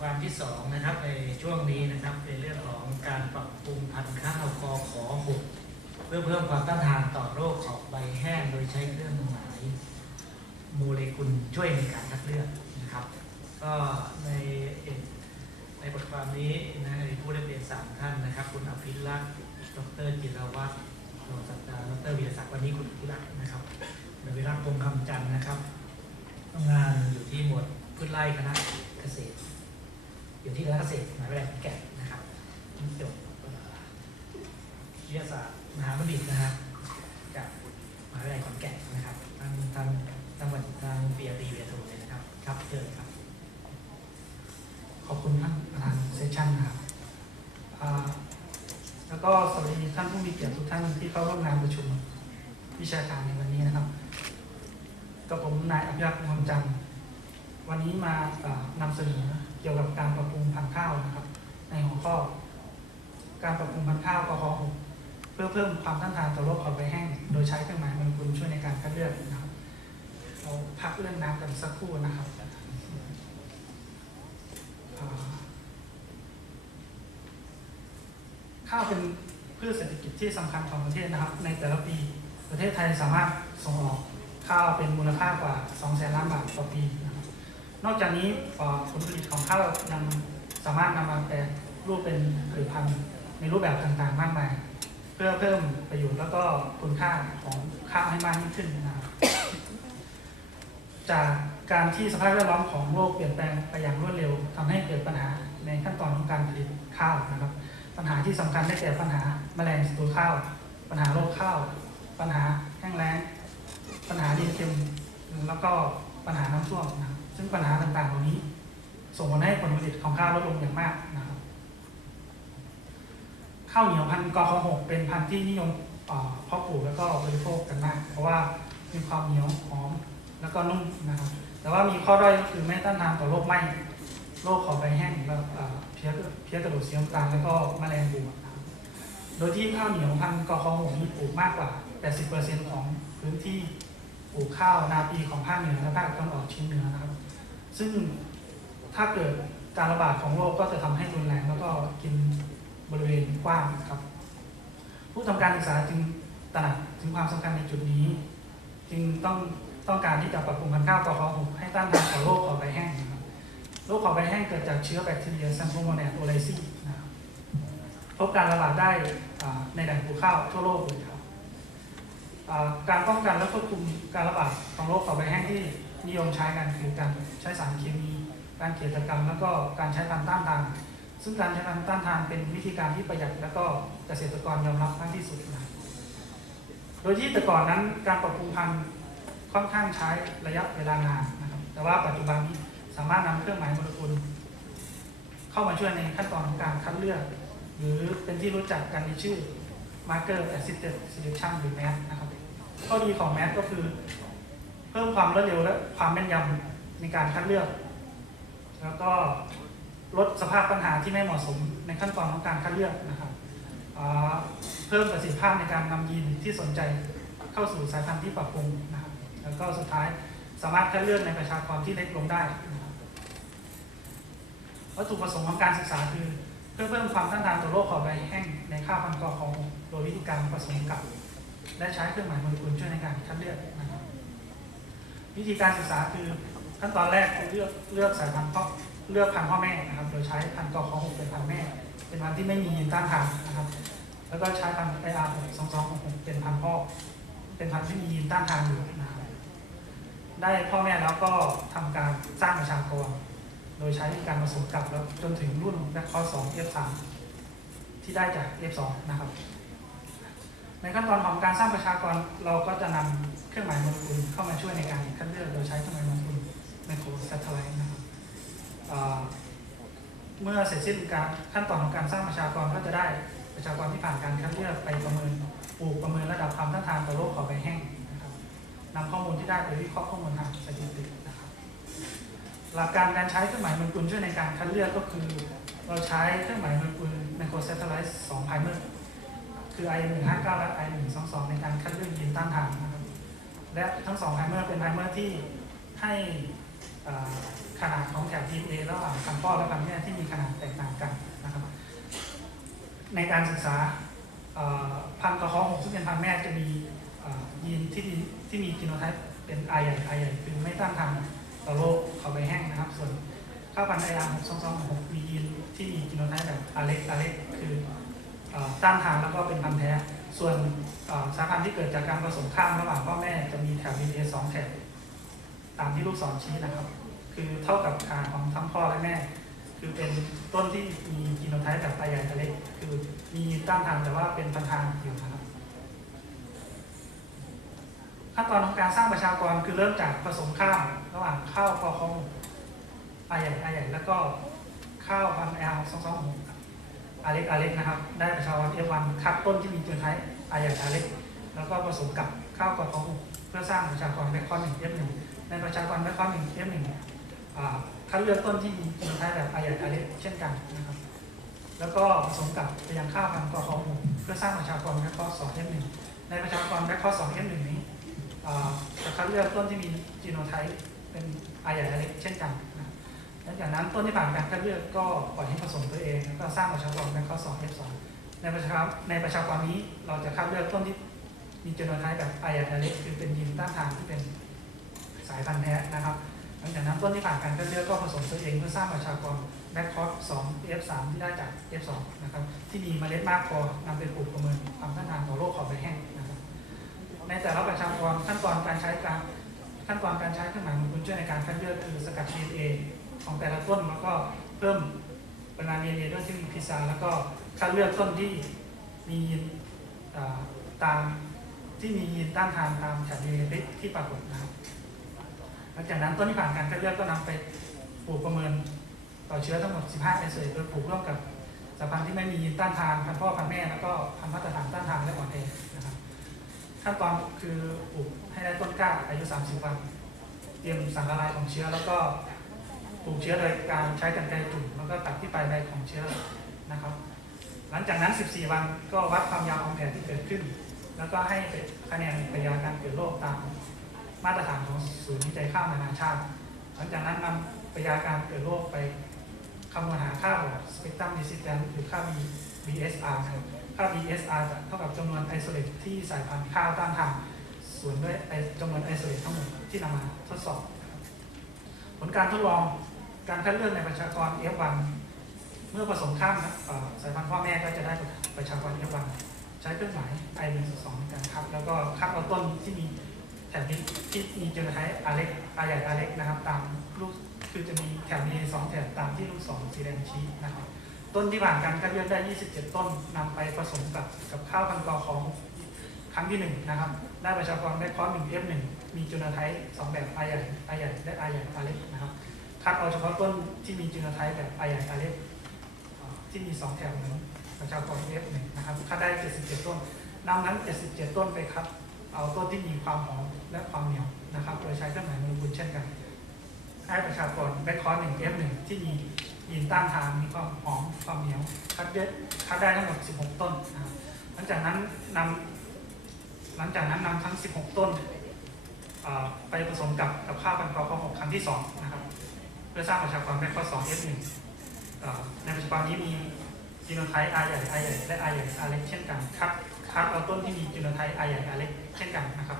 ความที่สองนะครับในช่วงนี้นะครับเป็นเรื่องของการปรับปรุงพันธุ์ข้าวกอขอหกเพื่อเพิ่มความต้านทานต่อโรคขอบใบแห้งโดยใช้เครื่องหมายโมเลกุลช่วยในการคัดเลือกนะครับ ก็ในในบทความนี้นะผู้ได้เรียนสามท่านนะครับ คุณอภิรักษ์ดรจิรวัตรรองศาสตราดรวีรศักดิ์วันนี้คุณอภิรักษ์นะครับดรวีรักษ์พงคำจันทร์นะครับทำงานอยู่ที่หมวดพืชไร่คณะเกษตร อยู่ที่คณะเกษตรมหาวิทยาลัยขอนแก่นนะครับจบเอ่วิทยาศาสตร์มหาบัณฑิตนะครับจากมหาวิทยาลัยขอนแก่นนะครับทางทางทางวันทางเปียตีเวียโทเลยนะครับครับเชิญครับ ขอบคุณท่านประธานเซสชันนะครับแล้วก็สวัสดีท่านผู้มีเกียรติทุกท่านที่เข้าร่วมงานประชุมวิชาการในวันนี้นะครับกับผมนายอภิรักษ์มงจันทร์วันนี้มาอ่านำเสนอ เกี่ยวกับการปรับปรุงพันธุ์ข้าวนะครับ ในหัวข้อ การปรับปรุงพันธุ์ข้าวกขหกเพื่อเพิ่มความต้านทานต่อโรคขอบใบแห้ง โดยใช้เครื่องหมายมเลกุลช่วยในการคัดเลือกนะครับเราพักเรื่องน้ำกันสักครู่นะครับข้าวเป็นพืชเศรษฐกิจที่สำคัญของประเทศนะครับ ในแต่ละปีประเทศไทยสามารถส่งออกข้าวเป็นมูลค่ากว่า 2 แสนล้านบาทต่อปีนะ นอกจากนี้ผลผลิตของข้าวยังสามารถนำมาแปรรูปเป็นผลิตภัณฑ์ในรูปแบบต่างๆ มากมาย เพื่อเพิ่มประโยชน์แล้วก็คุณค่าของข้าวให้มากยิ่งขึ้นนะครับจากการที่สภาพแวดล้อมของโลกเปลี่ยนแปลงไปอย่างรวดเร็วทำให้เกิดปัญหาในขั้นตอนของการผลิตข้าวนะครับ ปัญหาที่สำคัญได้แก่ปัญหาแมลงศัตรูข้าว ปัญหาโรคข้าว ปัญหาแห้งแล้ง ปัญหาดินเค็ม แล้วก็ปัญหาน้ำท่วมนะครับ ซึ่งปัญหาต่างๆเหล่านี้ ส่งผลให้ผลผลิตของข้าวลดลงอย่างมากนะครับข้าวเหนียวพันธุ์กอหกเป็นพันธุ์ที่นิยมเอ่อเพาะปลูกแล้วก็บริโภคกันมาก เพราะว่ามีความเหนียวหอมแล้วก็นุ่มนะครับ แต่ว่ามีข้อด้อยก็คือไม่ต้านทานต่อโรคไหม้โรคขอบใบแห้งแล้วเอ่อเพี้ยเพี้ยกระโดดเสีน้ำตาลแล้วก็แมลงบูดนะครับโดยที่ข้าวเหนียวพันธุ์กอคอหงมีปลูกมากกว่า 80%ของพื้นที่ปลูกข้าวนาปีของภาคเหนือและภาคตะวันออกเฉียงเหนือนะครับ ซึ่งถ้าเกิดการระบาดของโรคก็จะทำให้รุนแรงแล้วก็กินบริเวณกว้างครับ ผู้ทำการศึกษาจึงตระหนักถึงความสำคัญในจุดนี้ จึงต้องต้องการที่จะปรับปรุงพันธุ์ข้าวกอขอหกให้ต้านทานต่อโรคขอบใบแห้งนะครับโรคขอบใบแห้งเกิดจากเชื้อแบคทีเรียซัมโพโมเนตโอไลซีนะครับพบการระบาดได้ในแหล่งปลูกข้าวทั่วโลกเลยครับการป้องกันและควบคุมการระบาดของโรคขอบใบแห้งที่ นิยมใช้กันคือการใช้สารเคมี การเกษตรกรรม แล้วก็การใช้พันธุ์ต้านทาน ซึ่งการใช้พันธุ์ต้านทานเป็นวิธีการที่ประหยัดและก็เกษตรกรยอมรับมากที่สุดนะโดยที่แต่ก่อนนั้นการปรับปรุงพันธุ์ค่อนข้างใช้ระยะเวลานานนะครับแต่ว่าปัจจุบันนี้สามารถนำเครื่องหมายโมเลกุล เข้ามาช่วยในขั้นตอนของการคัดเลือก หรือเป็นที่รู้จักกันในชื่อ Marker Assisted Selection หรือ MAS นะครับข้อดีของ MAS ก็คือ เพิ่มความรวดเร็วและความแม่นยำในการคัดเลือก แล้วก็ลดสภาพปัญหาที่ไม่เหมาะสมในขั้นตอนของการคัดเลือกนะครับเพิ่มประสิทธิภาพในการนำยีนที่สนใจเข้าสู่สายพันธุ์ที่ปรับปรุงนะครับแล้วก็สุดท้ายสามารถคัดเลือกในประชากรที่เล็กลงได้วัตถุประสงค์ของการศึกษาคือ เพื่อเพิ่มความต้านทานต่อโรคขอบใบแห้งในข้าวพันธุ์กอของโดยวิธีการผสมกับ และใช้เครื่องหมายโมเลกุลช่วยในการคัดเลือกนะครับ วิธีการศึกษาคือขั้นตอนแรกคือเลือกเลือกสายพันธุ์พ่อเลือกพันธุ์พ่อแม่นะครับ โดยใช้พันธุ์กอของเป็นพันธุ์แม่ เป็นพันธุ์ที่ไม่มียีนต้านทานนะครับ แล้วก็ใช้พันธุ์ไออาร์สองสองของผมเป็นพันธุ์พ่อ เป็นพันธุ์ที่มียีนต้านทานอยู่นะครับได้พ่อแม่แล้วก็ทำการสร้างประชากร โดยใช้การผสมกับแล้วจนถึงรุ่นแบคคอสอง F3 ที่ได้จาก F2 นะครับ ในขั้นตอนของการสร้างประชากรเราก็จะนำ เครื่องหมายมเลกุลเข้ามาช่วยในการคัดเลือกโดยใช้เครื่องหมายมเลกุลไมโครแซตเทไลท์นะครับเมื่อเสร็จสิ้นการขั้นตอนของการสร้างประชากรก็จะได้ประชากรที่ผ่านการคัดเลือกไปประเมินปลูกประเมินระดับความต้านทานต่อโรคขอบใบแห้งนะครับนำข้อมูลที่ได้ไปวิเคราะห์ข้อมูลทางสถิตินะครับหลักการการใช้เครื่องหมายมเลกุลช่วยในการคัดเลือกก็คือ เราใช้เครื่องหมายมเลกุลไมโครแซตเทไลท์สองไพรเมอร์คือ i 1 5 9และ i 1 2 2ในการคัดเลือกยีนต้านทานนะครับ และทั้งสองไพรเมอร์เป็นไพรเมอร์ที่ให้ขนาดของแถบ DNA ระหว่างพันธุ์พ่อและพันแม่ที่มีขนาดแตกต่างกันนะครับ ในการศึกษาพันกระเพาะหกซึ่งเป็นพันแม่จะมียีนที่มีที่มีจีโนไทป์เป็นไอใหญ่ไอใหญ่คือไม่ต้านทานต่อโรคเขาใบแห้งนะครับ ส่วนข้าวพันไอรามหกสองสองหกมียีนที่มีจีโนไทป์แบบอเล็กอเล็กคือเอ่อต้านทานแล้วก็เป็นพันธุ์แท้ ส่วนสายพันธุ์ที่เกิดจากการผสมข้ามระหว่างพ่อแม่จะมีแถบ DNA สองแถบตามที่ลูกศรชี้นะครับ คือเท่ากับขาของทั้งพ่อและแม่ คือเป็นต้นที่มีกิโนไทป์แบบใบใหญ่ทะเล็กคือมีต้านทานแต่ว่าเป็นพันธานอยู่นะครับขั้นตอนของการสร้างประชากรคือเริ่มจากผสมข้ามระหว่างข้าวพอคองอาใหญ่อาใหญ่แล้วก็ข้าวพันแอลสองสองหก อาเล็กอาเล็กนะครับ ได้ประชากรเอฟวันคัดต้นที่มีกิโนไทป์อาใหญ่อาเล็ก แล้วก็ผสมกับข้าวกอทองเพื่อสร้างประชากรแบคคอนหนึ่งเอฟหนึ่งในประชากรแบคคอนหนึ่งเอฟหนึ่งอ่าคัดเลือกต้นที่มีคุณภาพแบบอายัดอาเล็กเช่นกันนะครับ แล้วก็ผสมกับไปยังข้าวพันธุ์กอคอหมูเพื่อสร้างประชากรแบคคอสองเอฟหนึ่งในประชากรแบคคอสองเอฟหนึ่งนี้จะคัดเลือกต้นที่มีจีโนไทป์เป็นอายัดอาเล็กเช่นกัน หลังจากนั้นต้นที่ผ่านการคัดเลือกก็ปล่อยให้ผสมตัวเองแล้วก็สร้างประชากรแบคคอสองเอฟสองในประชากรในประชากรนี้เราจะคัดเลือกต้นที่มีจีโนไทป์แบบอายัดอาเล็กคือเป็นยีนต้านทานที่เป็นสายพันธุ์แท้นะครับหลังจากนั้นต้นที่ผ่านการคัดเลือกก็ผสมตัวเองเพื่อสร้างประชากรแบ็คคอร์ส2 F3 ที่ได้จาก F2 นะครับที่มีเมล็ดมากพอนำไปปลูกประเมินความต้านทานต่อโรคขอบใบแห้งนะครับในแต่ละประชากรขั้นตอนการใช้การขั้นตอนการใช้เครื่องหมายของคุณช่วยในการคัดเลือกคือสกัด DNA ของแต่ละต้นแล้วก็เพิ่มปริมาณ DNA ด้วยที่มีพิซาแล้วก็คัดเลือกต้นที่มียีนตามที่มียีนต้านทานตามแถบ DNA ที่ปรากฏนะครับหลังจากนั้นต้นที่ผ่านการคัดเลือกก็นำไปปลูกประเมินต่อเชื้อทั้งหมด 15เอเซโดยปลูกร่วมกับสายพันธุ์ที่ไม่มียีนต้านทานพันพ่อพันแม่แล้วก็พันธุ์มาตรฐานต้านทานและอ่อนแอนะครับขั้นตอนคือปลูกให้ได้ต้นกล้าอายุ 30 วัน เตรียมสังละลายของเชื้อแล้วก็ ปลูกเชื้อโดยการใช้กรรไกรจุ่มแล้วก็ตัดที่ปลายใบของเชื้อนะครับ หลังจากนั้น 14 วันก็วัดความยาวของแผลที่เกิดขึ้น แล้วก็ให้คะแนนปริยาการเกิดโรคตามมาตรฐานของศูนย์วิจัยข้าวนานาชาติ หลังจากนั้นนำปริยาการเกิดโรคไปคำนวณหาค่าสเปกตรัมดิซิแตนหรือค่า BSR ครับค่า BSR จะเท่ากับจำนวนไอโซเลตที่สายพันธุ์ข้าวต้านทานส่วนด้วยจำนวนไอโซเลตทั้งหมดที่นำมาทดสอบ ผลการทดลอง การคัดเลือกในประชากร F1 เมื่อผสมข้ามนะสายพันธุ์พ่อแม่ก็จะได้ประชากร F1 ใช้เครื่องหมาย I 1 2ในการคัดแล้วก็คัดเอาต้นที่มีแถบนี้ที่มีเจอไทป์อาเล็กอาใหญ่อาเล็กนะครับ ตามลูกคือจะมีแถบมีสองแถบตามที่ลูกศรสีแดงชี้นะครับ ต้นที่ผ่านการคัดเลือกได้ 27 ต้นนำไปผสมกับกับข้าวพันกอของครั้งที่หนึ่งนะครับได้ประชากรได้คอร์สหนึ่ง F1 มีจูโนไทป์สองแบบอาใหญ่อาใหญ่และอาใหญ่อาเล็กนะครับ คัดเอาเฉพาะต้นที่มีจูโนไทป์แบบอาใหญ่อาเล็กที่มีสองแถบเหมือนประชากร F1 นะครับคัดได้ 77 ต้นนำนั้น 77 ต้นไปคัดเอาต้นที่มีความหอมและความเหนียวนะครับ โดยใช้เครื่องหมายมเลกุลเช่นกัน ให้ประชากรแบคคอร์หนึ่ง F1 ที่มียีนต้านทานมีความหอมความเหนียวคัดเยอะคัดได้ทั้งหมด 16 ต้นนะครับหลังจากนั้นนำหลังจากนั้นนำทั้ง 16 ต้นไปผสมกับกับข้าวพันธุ์กอข้อ6ครั้งที่2นะครับ พื่อสร้างประชากรแบคคอ2 F1 ในปัจจุบันนี้มีจีโนไทป์ R ใหญ่ R ใหญ่และ R ใหญ่ R เล็กเช่นกันคัดคัดเอาต้นที่มีจีโนไทป์ R ใหญ่ R เล็กเช่นกันนะครับ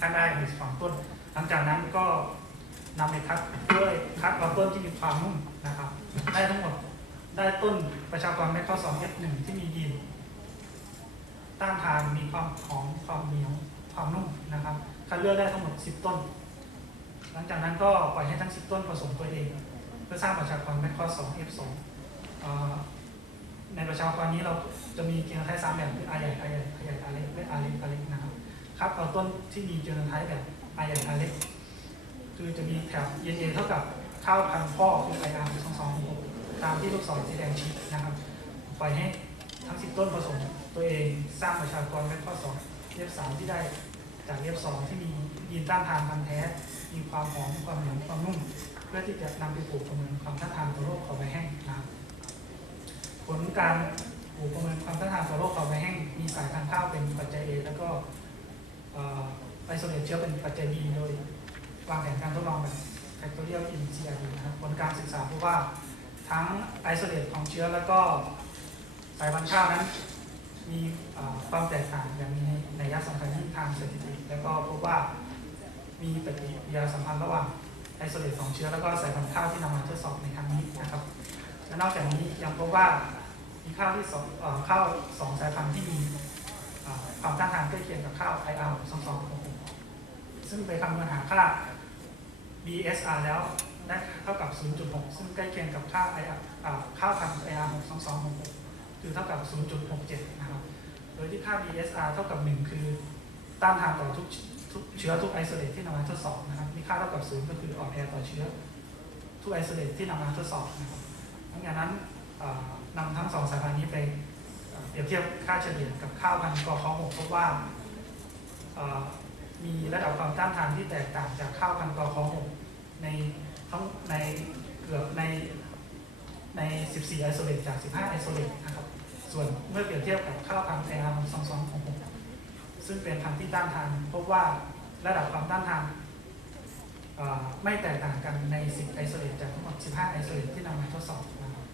คัดได้มีสองต้น หลังจากนั้นก็นำไปคัดด้วยคัดเอาต้นที่มีความนุ่มนะครับ ได้ทั้งหมดได้ต้นประชากรแมคข้อ2 F1 ที่มียีนต้านทานมีความหอมความเหนียวความนุ่มนะครับคัดเลือกได้ทั้งหมด 10 ต้น หลังจากนั้นก็ปล่อยให้ทั้ง 10 ต้นผสมตัวเอง เพื่อสร้างประชากรแมคข้อ2 F2 เอ่อในประชากรนี้เราจะมีเจีโนไทป์สามแบบคืออาใหญ่อาใหญ่อาใหญ่อาเล็กและอาเล็กอาเล็กนะครับครับเอาต้นที่มีเจีโนไทป์แบบอาใหญ่อาเล็กคือจะมีแถบเย็นๆเท่ากับข้าวพันพ่อคือไออาร์สองสองหกตามที่ลูกศรสีแดงชี้นะครับปล่อยให้ทั้งสิบต้นผสมตัวเองสร้างประชากรแมคข้อสองเรียบสามที่ได้ จากเรียบสองที่มียีนต้านทานพันธุ์แท้ มีความหอม ความเหนียวความนุ่ม เพื่อที่จะนำไปปลูกประเมินความต้านทานต่อโรคขอใบแห้งนะครับผลการปลูกประเมินความต้านทานต่อโรคขอใบแห้ง มีสายพันธุ์ข้าวเป็นปัจจัย A แล้วก็ไอโซเลตเชื้อเป็นปัจจัย B โดยวางแผนการทดลองแบบ factorial in CRD นะครับผลการศึกษาพบว่าทั้งไอโซเลตของเชื้อแล้วก็สายพันธุ์ข้าวนั้น มีความแตกต่างอย่างมีในยะสำคัญที่ทางสถิติ แล้วก็พบว่ามีปฏิกิริยาสัมพันธ์ระหว่างไอโซเลตของเชื้อแล้วก็สายพันธุ์ข้าวที่นำมาทดสอบในครั้งนี้นะครับ และนอกจากนี้ยังพบว่ามีข้าวที่สองอข้าวสองสายพันธุ์ที่มีความต้านทานใกล้เคียงกับข้าว IR 2266ซึ่งไปคำนวณหาค่า BSR แล้วได้เท่ากับ 0.6 ซึ่งใกล้เคียงกับค่า IR อ่าข้าวพันธุ์ IR 62266 คือเท่ากับ 0.67 นะครับ โดยที่ค่า BSR เท่ากับ 1 คือต้านทานต่อทุกทุกเชื้อทุกไอโซเลตที่นำมาทดสอบนะครับ มีค่าเท่ากับ 0 ก็คืออ่อนแอต่อเชื้อ ทุกไอโซเลตที่นำมาทดสอบนะครับดังนั้นนำทั้งสองสายพันธุ์นี้ไปเปรียบเทียบค่าเฉลี่ยกับข้าวพันธุ์กอข้อหกพบว่าเอ่อมีระดับความต้านทานที่แตกต่างจากข้าวพันธุ์กอข้อหกในทั้งในเกือบใน ใน 14 ไอโซเลตจาก 15 ไอโซเลตนะครับ ส่วนเมื่อเปรียบเทียบกับข้าวพันธุ์ AR 2266ซึ่งเป็นพันธุ์ที่ต้านทานพบว่าระดับความต้านทานไม่แตกต่างกันใน 10 ไอโซเลตจากทั้งหมด 15 ไอโซเลตที่นำมาทดสอบนะครับ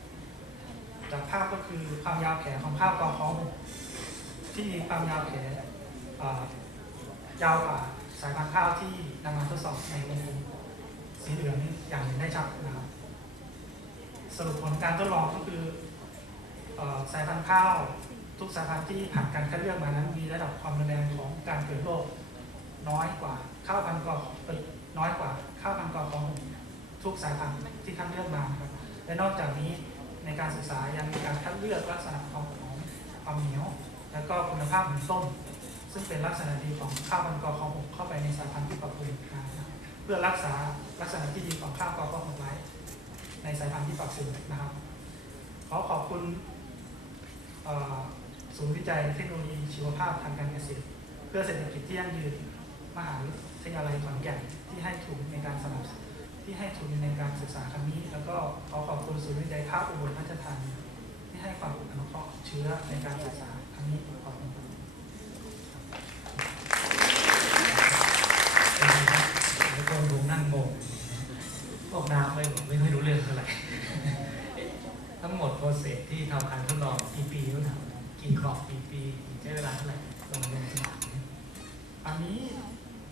จากภาพก็คือความยาวแขนของภาพกอคอที่มีความยาวแขนยาวกว่าสายพันธุ์ข้าวที่นำมาทดสอบในวงกลมสีเหลืองอย่างเห็นได้ชัดนะครับ สรุปผลการทดลองก็คืออสายพันธุ์ข้าว ทุกสายพันธุ์ที่ผ่านการคัดเลือกมานั้น มีระดับความรุนแรงของการเกิดโรคน้อยกว่าข้าวพันธุ์กอเอ่อน้อยกว่าข้าวพันธุ์กอของทุกสายพันธุ์ที่คัดเลือกมาครับและนอกจากนี้ในการศึกษายังมีการคัดเลือกลักษณะของของความเหนียว แล้วก็คุณภาพของต้นซึ่งเป็นลักษณะดีของข้าวพันธุ์กอของเข้าไปในสายพันธุ์ที่ปรับปรุงเพื่อรักษาลักษณะที่ดีของข้าวกอของไว้ ในสายพันธุ์ที่ปรับปรุงนะครับ ขอขอบคุณศูนย์วิจัยเทคโนโลยีชีวภาพทางการเกษตร เพื่อเศรษฐกิจที่ยั่งยืนมหาวิทยาลัยขอนแก่นที่ให้ทุนในการสนับสนุนที่ให้ทุนในการศึกษาครั้งนี้ แล้วก็ขอขอบคุณศูนย์วิจัยภาคอุบลราชธานีที่ให้ความอนุเคราะห์เชื้อในการศึกษาครั้งนี้ขอบคุณครับ ทุกคนคงนั่งงงพวกน้ำไม่ไม่ค่อยรู้เรื่องเท่าไหร่ ทั้งหมดโปรเซสที่ทำการทดลองกี่ปีรู้ถามกี่กรอบกี่ปีใช้เวลาเท่าไหร่ลงลงสนามเนี่ย อันนี้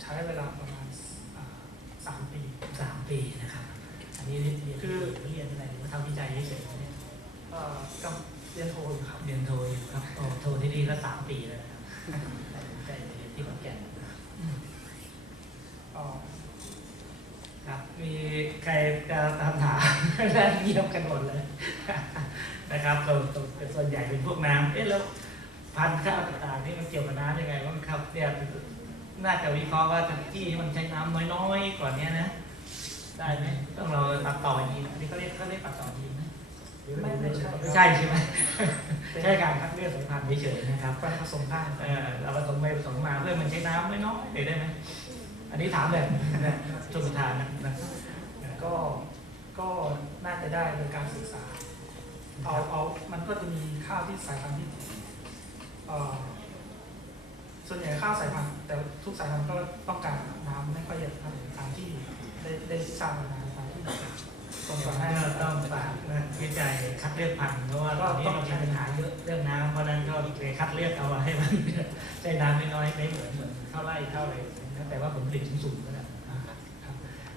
ใช้เวลาประมาณอ่าสามปี สามปีนะครับ อันนี้เรียนคือเรียนอะไรหรือว่าทำวิจัยเฉยๆเนี่ย เอ่อกับเรียนโทอยู่ครับ เรียนโทอยู่ครับโอ้โทที่นี่ ก็สามปีแล้วนะครับใช่เรียนที่ขอนแก่นเอ่อครับมีใครจะถามถามนั่งเงียบกันหมดเลยนะครับส่วนส่วนใหญ่เป็นพวกน้ำเอ๊ะแล้วพันธุ์ข้าวต่างๆนี่มันเกี่ยวกับน้ำยังไงบ้างครับเนี่ยน่าจะวิเคราะห์ว่าที่มันใช้น้ำน้อยๆก่อนเนี้ยนะ ได้ไหมต้องเราตัดต่อยีนอันนี้เขาเรียกเขาเรียกตัดต่อยีน ไม่ใช่ใช่ไหมใช่การคัดเลือกสายพันธ์เฉยๆนะครับการผสมได้เออเราผสมไปผสมมาเพื่อมันใช้น้ำน้อยๆเลยได้ไหมอันนี้ถามแบบนะชมทานนะก็ก็น่าจะได้โดยการศึกษาเอาเอามันก็จะมีข้าวที่สายพันธุ์ที่ส่วนใหญ่ข้าวสายพันธุ์แต่ทุกสายพันธุ์ก็ต้องการน้ำไม่ค่อยเยอะครับตามที่ได้ได้ทราบมา เลือกพันธุ์เพราะว่าตอนนี้เรามีปัญหาเยอะเรื่องน้ำเพราะนั้นก็เลยคัดเลือกเอาให้มันใช้น้ำน้อยไม่เหมือนเหมือนข้าวไร่ข้าวอะไรแต่ว่าผลผลิตสูงๆก็ได้นะครับ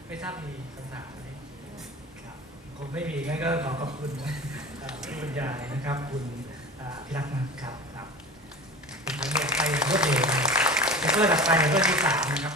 ไม่ทราบมีคำถามไหมครับคงไม่มีงั้นก็ขอขอบคุณเอ่อผู้บรรยายนะครับ คุณพิรักษ์นะครับครับผมจะไปรวดเร็วนะครับจะเพื่อถัดไปเพื่อที่สามนะครับ